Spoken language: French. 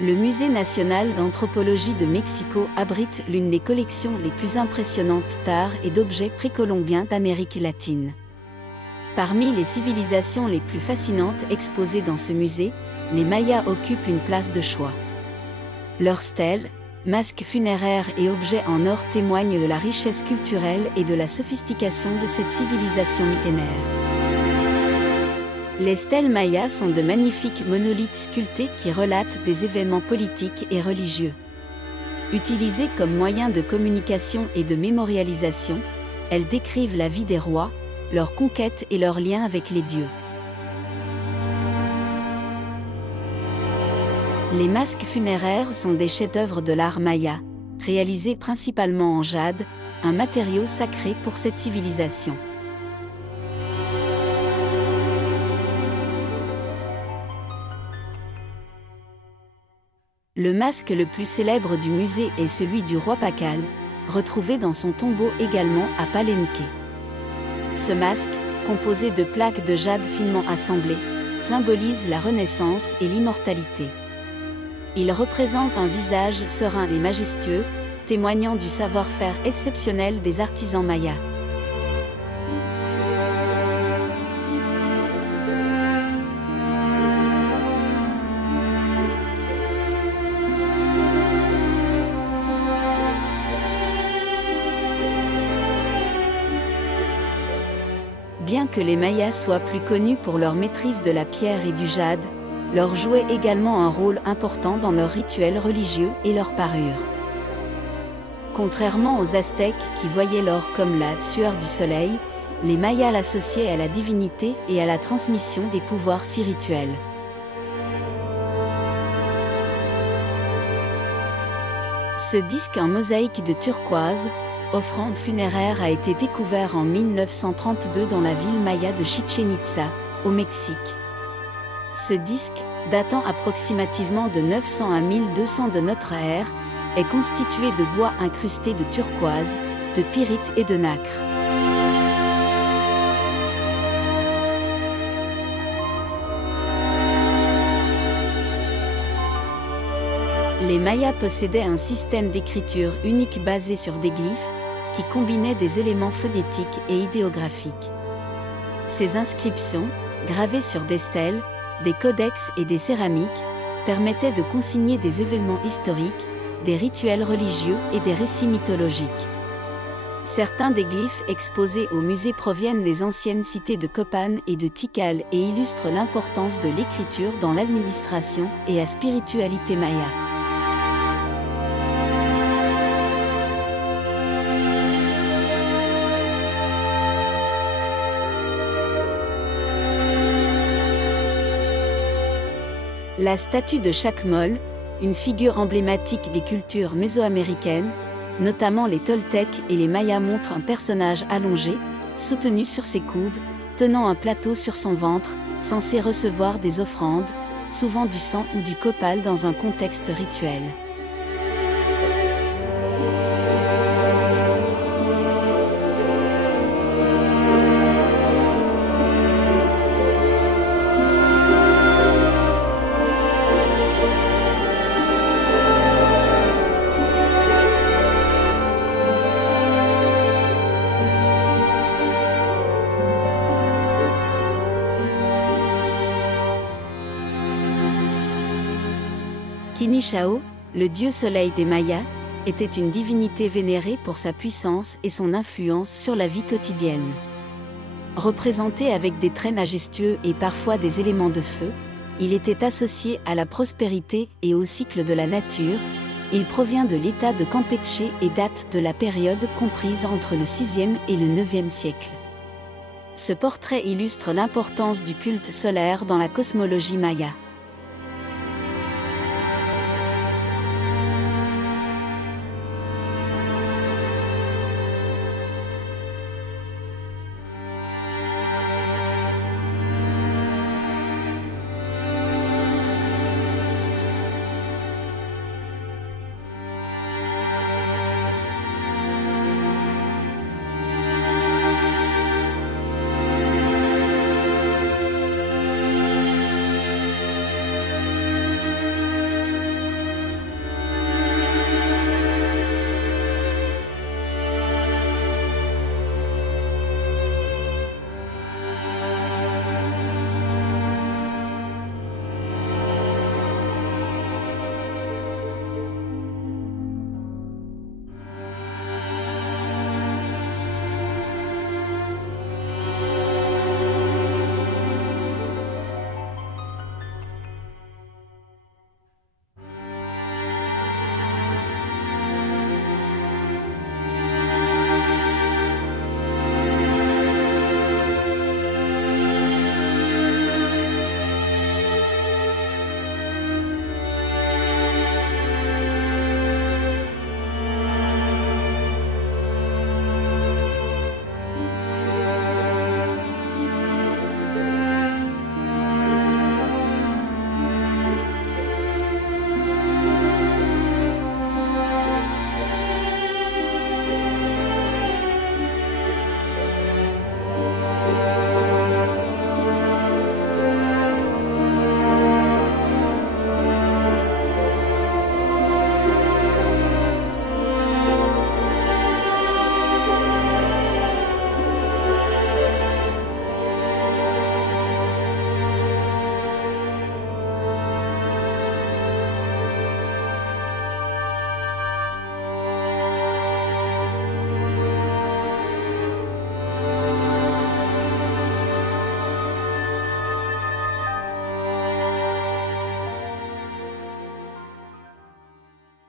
Le Musée national d'anthropologie de Mexico abrite l'une des collections les plus impressionnantes d'art et d'objets précolombiens d'Amérique latine. Parmi les civilisations les plus fascinantes exposées dans ce musée, les Mayas occupent une place de choix. Leurs stèles, masques funéraires et objets en or témoignent de la richesse culturelle et de la sophistication de cette civilisation millénaire. Les stèles mayas sont de magnifiques monolithes sculptés qui relatent des événements politiques et religieux. Utilisées comme moyen de communication et de mémorialisation, elles décrivent la vie des rois, leurs conquêtes et leurs liens avec les dieux. Les masques funéraires sont des chefs-d'œuvre de l'art maya, réalisés principalement en jade, un matériau sacré pour cette civilisation. Le masque le plus célèbre du musée est celui du roi Pacal, retrouvé dans son tombeau également à Palenque. Ce masque, composé de plaques de jade finement assemblées, symbolise la renaissance et l'immortalité. Il représente un visage serein et majestueux, témoignant du savoir-faire exceptionnel des artisans mayas. Bien que les Mayas soient plus connus pour leur maîtrise de la pierre et du jade, leur jouaient également un rôle important dans leurs rituels religieux et leur parure. Contrairement aux Aztèques qui voyaient l'or comme la sueur du soleil, les Mayas l'associaient à la divinité et à la transmission des pouvoirs spirituels. Ce disque en mosaïque de turquoise, offrande funéraire, a été découvert en 1932 dans la ville maya de Chichén Itzá, au Mexique. Ce disque, datant approximativement de 900 à 1200 de notre ère, est constitué de bois incrusté de turquoise, de pyrite et de nacre. Les Mayas possédaient un système d'écriture unique basé sur des glyphes, qui combinait des éléments phonétiques et idéographiques. Ces inscriptions, gravées sur des stèles, des codex et des céramiques, permettaient de consigner des événements historiques, des rituels religieux et des récits mythologiques. Certains des glyphes exposés au musée proviennent des anciennes cités de Copan et de Tikal et illustrent l'importance de l'écriture dans l'administration et la spiritualité maya. La statue de Chacmol, une figure emblématique des cultures mésoaméricaines, notamment les Toltecs et les Mayas, montre un personnage allongé, soutenu sur ses coudes, tenant un plateau sur son ventre, censé recevoir des offrandes, souvent du sang ou du copal dans un contexte rituel. Quinichao, le dieu soleil des Mayas, était une divinité vénérée pour sa puissance et son influence sur la vie quotidienne. Représenté avec des traits majestueux et parfois des éléments de feu, il était associé à la prospérité et au cycle de la nature. Il provient de l'état de Campeche et date de la période comprise entre le VIe et le IXe siècle. Ce portrait illustre l'importance du culte solaire dans la cosmologie maya.